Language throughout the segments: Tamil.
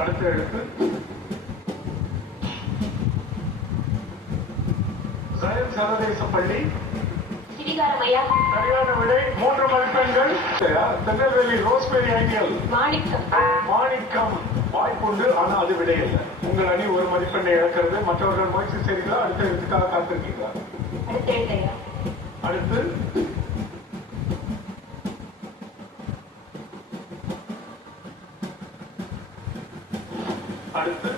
அடுத்த எழுத்து ஜெயன் சர்வதேச பள்ளி. சிவிகாரமையா. சரியான விடை 3 மதிப்பெண்கள். திருநெல்வேலி ரோஸ்பேரி ஐடியல். மாணிக்கம். மாணிக்கம் வாய்ப்புண்டு, ஆனா அது விடை இல்லை. உங்கள் அணி 1 மதிப்பெண்ணை இழக்கிறது. மற்றவர்கள் முயற்சி செய்கிறீங்களா? அடுத்த எழுத்துக்காக காத்திருக்கீங்களா? அடுத்த எழுத்தையா. அடுத்து அடுத்து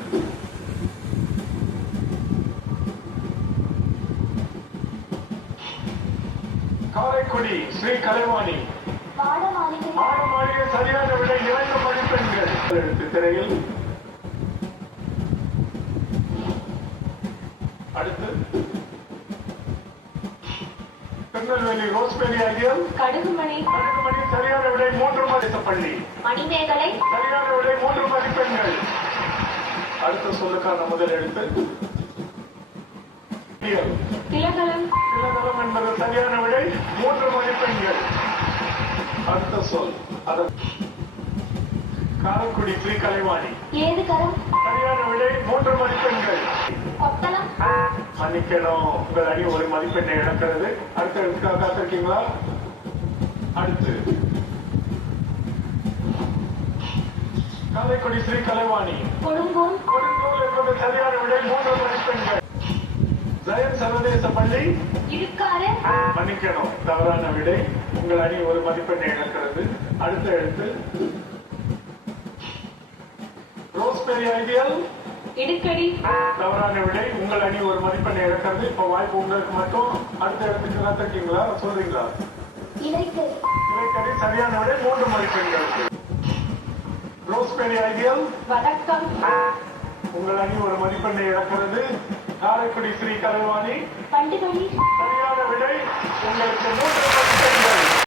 காரைக்குடி ஸ்ரீ கலைவாணி. மாடமாளிகை சரியான விட 2 மதிப்பெண்கள். எழுத்து திரையில். அடுத்து திருநெல்வேலி ரோஸ்பேரி ஐடியல். கடுகுமணி. கடுகுமணி சரியான விடை 3 மதிப்பெண். பள்ளி மணிமேகலை. சரியான விடை 3 மதிப்பெண்கள். அடுத்த சொல்லுக்கான முதல் எழுத்து திலகலம். திலகலம் என்பது சரியான விடை 3 மதிப்பெண்கள். அடுத்த சொல் காரைக்குடி ஸ்ரீ கலைவாணி. ஏது கரம். சரியான விடை 3 மதிப்பெண்கள். கொத்தளம். மன்னிக்கணும், உங்கள் அணி 1 மதிப்பெண்ணை இழக்கிறது. அடுத்த எழுத்துக்காக காத்திருக்கீங்களா? அடுத்து காரைக்குடி ஸ்ரீ கலைவாணி. கொடுங்கோல். கொடுங்கோல் என்பது சரியான விடை 3 மதிப்பெண்கள். ஜெயன் சர்வதேச பள்ளி. இடுக்காறு. மன்னிக்கணும், தவறான விடை. உங்கள் அணி 1 மதிப்பெண்ணை இழக்கிறது. அடுத்த எழுத்து ரோஸ்பேரி ஐடியல். இடுக்கடி. தவறான விடை. உங்கள் அணி 1 மதிப்பெண்ணை இழக்கிறது. இப்ப வாய்ப்பு உங்களுக்கு மட்டும். அடுத்த இடத்துக்கு காத்திருக்கீங்களா? சொல்றீங்களா? இலைக்கறி. இலைக்கறி சரியான விடை 3 மதிப்பெண்கள். ரோஸ்பேரி ஐடியல். வணக்கம். உங்கள் அணி 1 மதிப்பெண்ணை இழக்கிறது. காரைக்குடி ஸ்ரீ கலைவாணி. பண்டுகளி. சரியான விடை. உங்களுக்கு 3